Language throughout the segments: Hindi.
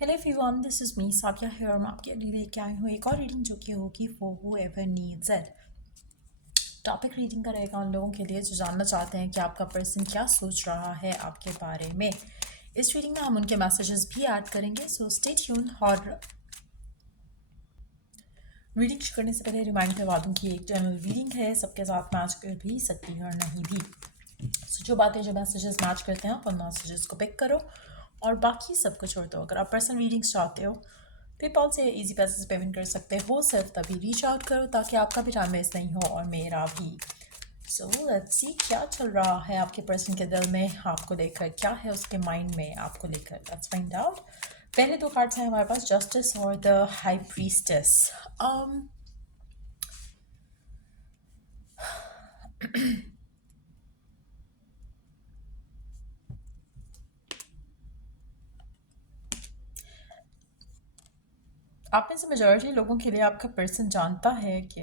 Hello everyone, this is me Sabiya here. मैं आपके लिए लेके आई हूँ एक और रीडिंग जो कि होगी for whoever needs it. Topic reading का रहेगा उन लोगों के लिए जो जानना चाहते हैं कि आपका पर्सन क्या सोच रहा है आपके बारे में। इस रीडिंग में हम उनके मैसेजेस भी ऐड करेंगे, सो स्टे ट्यून। और रीडिंग शुरू करने से पहले रिमाइंड करवा दूँ कि एक जनरल रीडिंग है, सबके साथ मैच कर भी सकती है और नहीं भी। सो जो बातें जो मैसेजेस मैच करते हैं आप उन मैसेजेस को पिक करो और बाकी सब कुछ छोड़ दो। अगर आप पर्सनल रीडिंग्स चाहते हो पेपॉल से इजी पैसे से पेमेंट कर सकते हो, सिर्फ तभी रीच आउट करो ताकि आपका भी टाइम वेस्ट नहीं हो और मेरा भी। सो लेट्स सी क्या चल रहा है आपके पर्सन के दिल में आपको लेकर, क्या है उसके माइंड में आपको लेकर। Let's find out. पहले दो कार्ड्स हैं हमारे पास, जस्टिस और द हाई प्रीस्टेस। आप में से मेजॉरिटी लोगों के लिए आपका पर्सन जानता है कि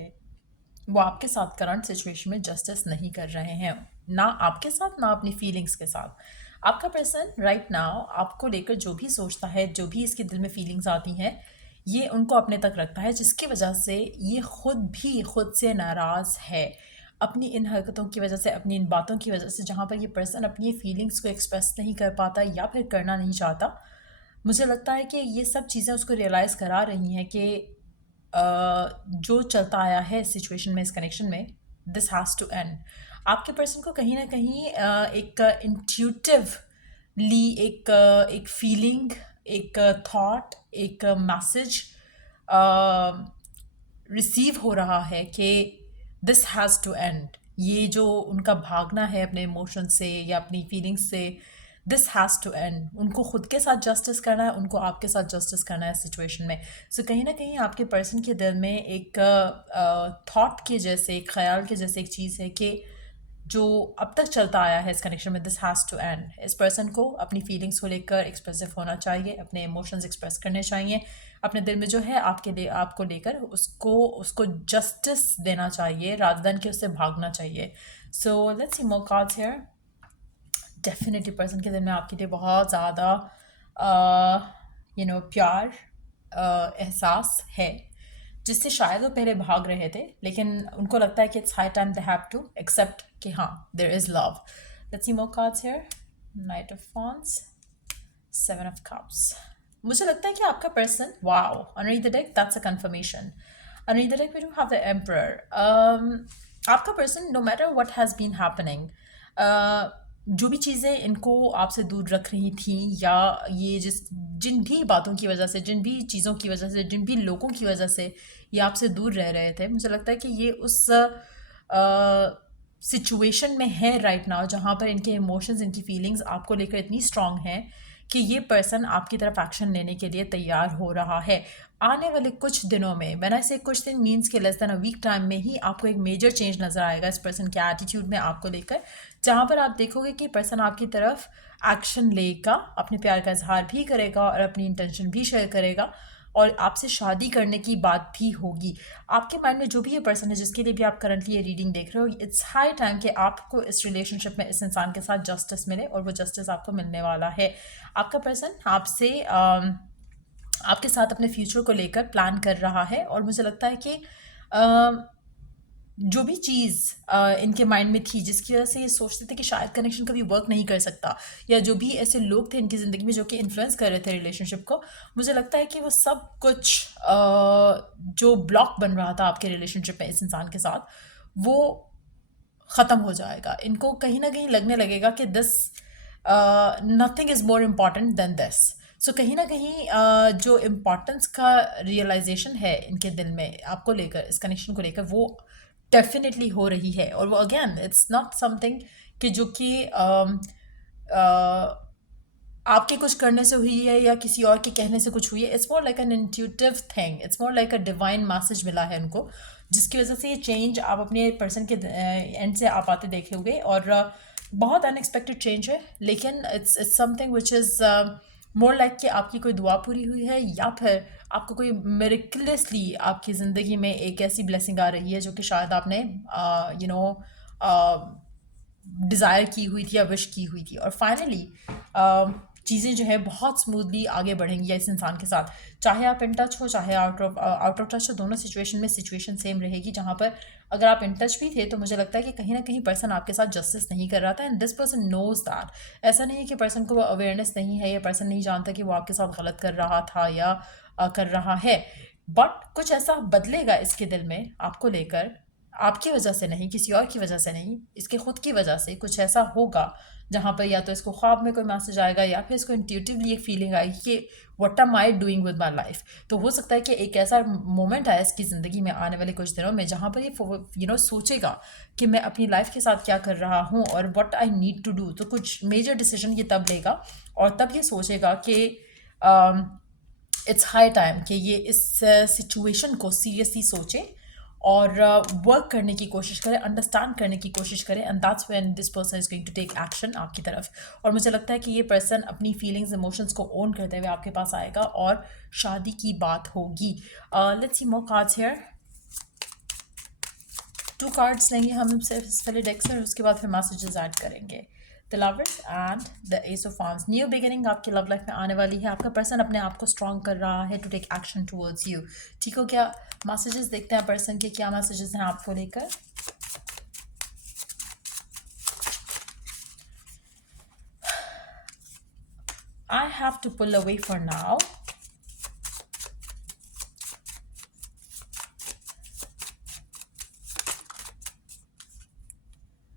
वो आपके साथ करंट सिचुएशन में जस्टिस नहीं कर रहे हैं, ना आपके साथ ना अपनी फीलिंग्स के साथ। आपका पर्सन राइट नाउ आपको लेकर जो भी सोचता है, जो भी इसके दिल में फीलिंग्स आती हैं, ये उनको अपने तक रखता है, जिसकी वजह से ये खुद भी खुद से नाराज़ है अपनी इन हरकतों की वजह से, अपनी इन बातों की वजह से, जहाँ पर ये पर्सन अपनी फीलिंग्स को एक्सप्रेस नहीं कर पाता या फिर करना नहीं चाहता। मुझे लगता है कि ये सब चीज़ें उसको रियलाइज़ करा रही हैं कि जो चलता आया है इस सिचुएशन में, इस कनेक्शन में, दिस हैज़ टू एंड। आपके पर्सन को कहीं ना कहीं एक इंट्यूटिवली एक फीलिंग, एक थॉट, एक मैसेज रिसीव हो रहा है कि दिस हैज़ टू एंड। ये जो उनका भागना है अपने इमोशन से या अपनी फीलिंग्स से, दिस हैज़ टू एंड। उनको खुद के साथ जस्टिस करना है, उनको आपके साथ जस्टिस करना है इस सिचुएशन में। सो कहीं ना कहीं आपके पर्सन के दिल में एक थॉट के जैसे, एक ख्याल के जैसे एक चीज़ है कि जो अब तक चलता आया है इस कनेक्शन में, दिस हैज़ टू एंड। इस पर्सन को अपनी फीलिंग्स को लेकर एक्सप्रेसिव होना चाहिए, अपने इमोशंस एक्सप्रेस करने चाहिए, अपने दिल में जो है आपके लिए, आपको लेकर उसको उसको जस्टिस देना चाहिए रादर देन कि उससे भागना चाहिए। So let's see more cards here. Definitely person के दिल में आपके लिए बहुत ज़्यादा प्यार, एहसास है, जिससे शायद वो पहले भाग रहे थे, लेकिन उनको लगता है कि it's high time they have to accept कि हाँ, there is love. Let's see more cards here. Knight of wands, seven of cups. मुझे लगता है कि आपका person, wow, underneath the deck that's a confirmation. Underneath the deck we do have the emperor. आपका person, no matter what has been happening, जो भी चीज़ें इनको आपसे दूर रख रही थी, या ये जिन भी बातों की वजह से, जिन भी चीज़ों की वजह से, जिन भी लोगों की वजह से ये आपसे दूर रह रहे थे, मुझे लगता है कि ये उस सिचुएशन में है राइट नाउ जहाँ पर इनके इमोशंस, इनकी फीलिंग्स आपको लेकर इतनी स्ट्रांग हैं कि ये पर्सन आपकी तरफ एक्शन लेने के लिए तैयार हो रहा है। आने वाले कुछ दिनों में, व्हेन आई से कुछ दिन मीन्स के less than a week time में ही आपको एक मेजर चेंज नज़र आएगा इस पर्सन के एटीट्यूड में आपको लेकर, जहाँ पर आप देखोगे कि पर्सन आपकी तरफ एक्शन लेगा, अपने प्यार का इजहार भी करेगा और अपनी इंटेंशन भी शेयर करेगा, और आपसे शादी करने की बात भी होगी। आपके माइंड में जो भी ये पर्सन है जिसके लिए भी आप करंटली ये रीडिंग देख रहे हो, इट्स हाई टाइम कि आपको इस रिलेशनशिप में इस इंसान के साथ जस्टिस मिले, और वो जस्टिस आपको मिलने वाला है। आपका पर्सन आपसे आपके साथ अपने फ्यूचर को लेकर प्लान कर रहा है, और मुझे लगता है कि जो भी चीज़ इनके माइंड में थी जिसकी वजह से ये सोचते थे कि शायद कनेक्शन कभी वर्क नहीं कर सकता, या जो भी ऐसे लोग थे इनकी ज़िंदगी में जो कि इन्फ्लुएंस कर रहे थे रिलेशनशिप को, मुझे लगता है कि वो सब कुछ जो ब्लॉक बन रहा था आपके रिलेशनशिप में इस इंसान के साथ, वो ख़त्म हो जाएगा। इनको कहीं ना कहीं लगने लगेगा कि this nothing is more important than this. So कहीं ना कहीं जो इम्पोर्टेंस का रियलाइजेशन है इनके दिल में आपको लेकर, इस कनेक्शन को लेकर, वो डेफिनेटली हो रही है। और वो अगेन इट्स नॉट समथिंग कि जो कि आपके कुछ करने से हुई है या किसी और के कहने से कुछ हुई है। It's more like an intuitive thing, it's more like a divine message मिला है उनको, जिसकी वजह से ये चेंज आप अपने पर्सन के एंड से आप आते देखे होंगे। और बहुत अनएक्सपेक्टेड चेंज है, लेकिन it's something which is more like कि आपकी कोई दुआ पूरी हुई है, या फिर आपको कोई मेरिकुलसली आपकी ज़िंदगी में एक ऐसी ब्लेसिंग आ रही है जो कि शायद आपने डिज़ायर की हुई थी या विश की हुई थी। और फाइनली चीज़ें जो है बहुत स्मूथली आगे बढ़ेंगी या इस इंसान के साथ, चाहे आप इन टच हो चाहे आउट ऑफ टच हो, दोनों सिचुएशन में सिचुएशन सेम रहेगी। जहाँ पर अगर आप इन टच भी थे तो मुझे लगता है कि कहीं ना कहीं पर्सन आपके साथ जस्टिस नहीं कर रहा था, and this person knows that. ऐसा नहीं है कि पर्सन को अवेयरनेस नहीं है या पर्सन नहीं जानता कि वो आपके साथ गलत कर रहा था या कर रहा है, बट कुछ ऐसा बदलेगा इसके दिल में आपको लेकर, आपकी वजह से नहीं, किसी और की वजह से नहीं, इसके खुद की वजह से कुछ ऐसा होगा जहाँ पर या तो इसको ख्वाब में कोई मैसेज आएगा या फिर इसको इंट्यूटिवली एक फीलिंग आएगी कि what am I doing with my life. तो हो सकता है कि एक ऐसा मोमेंट आए इसकी ज़िंदगी में आने वाले कुछ दिनों में जहाँ पर ये सोचेगा कि मैं अपनी लाइफ के साथ क्या कर रहा हूँ और what I need to do. तो कुछ मेजर डिसीजन ये तब लेगा और तब ये सोचेगा कि इट्स हाई टाइम कि ये इस सिचुएशन को सीरियसली सोचे और वर्क करने की कोशिश करें, अंडरस्टैंड करने की कोशिश करें, and that's when this person is going to take action आपकी तरफ। और मुझे लगता है कि ये पर्सन अपनी फीलिंग्स इमोशंस को ओन करते हुए आपके पास आएगा और शादी की बात होगी। Let's see more cards here. 2 cards लेंगे हम सिर्फ इस पहले डेक से और उसके बाद फिर मैसेजेस ऐड करेंगे। The lovers and the S of wands. New beginning आपकी लव लाइफ में आने वाली है। आपका पर्सन अपने आप को स्ट्रॉन्ग कर रहा है to take action towards you. ठीक हो क्या? मैसेजेस देखते हैं पर्सन के, क्या मैसेजेस हैं आपको लेकर। I have to pull away for now.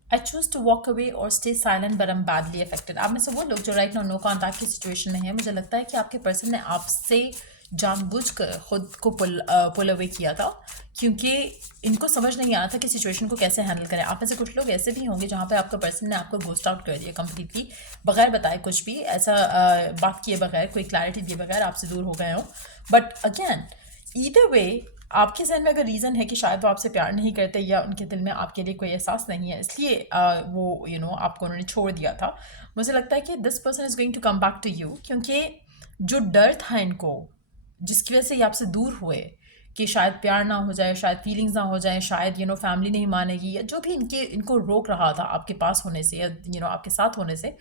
I choose to walk away और stay silent but am badly affected. आप में से वो लोग जो राइट नाउ नो कॉन्टैक्ट की सिचुएशन में है, मुझे लगता है कि आपके पर्सन ने आपसे जानबूझकर खुद को पुल अवे किया था, क्योंकि इनको समझ नहीं आ रहा था कि सिचुएशन को कैसे हैंडल करें। आप में से कुछ लोग ऐसे भी होंगे जहाँ पे आपका पर्सन ने आपको घोस्ट आउट कर दिया कम्प्लीटली, बगैर बताए कुछ भी, ऐसा बात किए बगैर, कोई क्लैरिटी दिए बगैर आपसे दूर हो गए हों। बट अगेन ईदर वे आपके जहन में अगर रीज़न है कि शायद वो आपसे प्यार नहीं करते या उनके दिल में आपके लिए कोई एहसास नहीं है, इसलिए वो आपको उन्होंने छोड़ दिया था, मुझे लगता है कि this person is going to come back to you. क्योंकि जो डर था इनको, जिसकी वजह से ये आपसे दूर हुए कि शायद प्यार ना हो जाए, शायद फीलिंग्स ना हो जाए, शायद फैमिली नहीं मानेगी, या जो भी इनको रोक रहा था आपके पास होने से या आपके साथ होने से,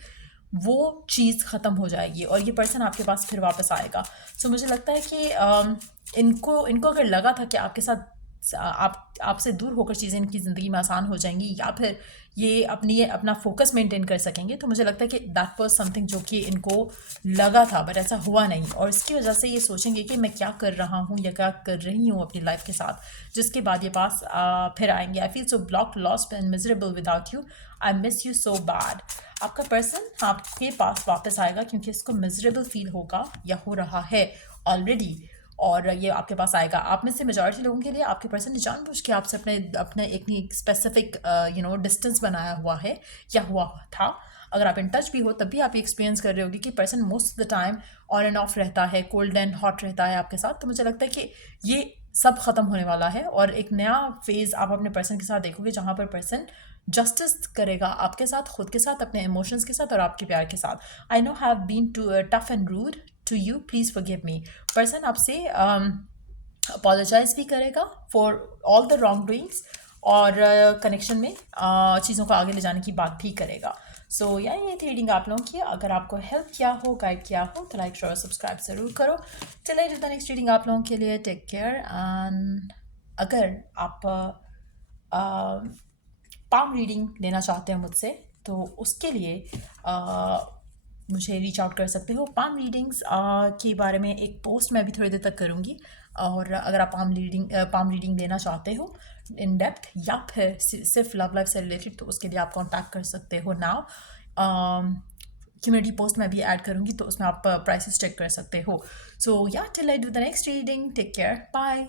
वो चीज़ ख़त्म हो जाएगी और ये पर्सन आपके पास फिर वापस आएगा। सो मुझे लगता है कि इनको अगर लगा था कि आपके साथ आपसे दूर होकर चीज़ें इनकी ज़िंदगी में आसान हो जाएंगी या फिर ये अपना फोकस मेंटेन कर सकेंगे, तो मुझे लगता है कि दैट वाज समथिंग जो कि इनको लगा था, बट ऐसा हुआ नहीं। और इसकी वजह से ये सोचेंगे कि मैं क्या कर रहा हूँ या क्या कर रही हूँ अपनी लाइफ के साथ, जिसके बाद ये पास फिर आएंगे। I feel so blocked, lost and miserable without you, I miss you so bad. आपका पर्सन आपके पास वापस आएगा क्योंकि इसको मिजरेबल फील होगा या हो रहा है ऑलरेडी, और ये आपके पास आएगा। आप में से मेजॉरिटी लोगों के लिए आपके पर्सन ने जानबूझ के आपसे अपने एक स्पेसिफिक डिस्टेंस बनाया हुआ है या हुआ था। अगर आप इन टच भी हो तब भी आप एक्सपीरियंस कर रहे होगी कि person most of the time on end of रहता है, कोल्ड एंड हॉट रहता है आपके साथ। तो मुझे लगता है कि ये सब ख़त्म होने वाला है और एक नया फेज़ आप अपने पर्सन के साथ देखोगे जहाँ पर पर्सन जस्टिस करेगा आपके साथ, खुद के साथ, अपने इमोशंस के साथ और आपके प्यार के साथ। I know have been too tough and rude to you, please forgive me. Person आपसे अपोलोजाइज भी करेगा for all the wrong doings और कनेक्शन में चीज़ों को आगे ले जाने की बात भी करेगा। सो ये थी रीडिंग आप लोगों की। अगर आपको हेल्प किया हो, गाइड किया हो, तो लाइक शेयर सब्सक्राइब ज़रूर करो। चलिए द नेक्स्ट रीडिंग आप लोगों के लिए। Take care. एंड अगर आप पाम रीडिंग लेना चाहते हैं मुझसे, तो उसके लिए मुझे रीच आउट कर सकते हो। पाम रीडिंग्स के बारे में एक पोस्ट मैं अभी थोड़ी देर तक करूँगी, और अगर आप पाम रीडिंग लेना चाहते हो इन डेप्थ या फिर सिर्फ लव लाइफ से रिलेटेड, तो उसके लिए आप कांटेक्ट कर सकते हो नाउ। कम्युनिटी पोस्ट में भी ऐड करूँगी, तो उसमें आप प्राइसेस चेक कर सकते हो। So till I do the next reading, take care, bye.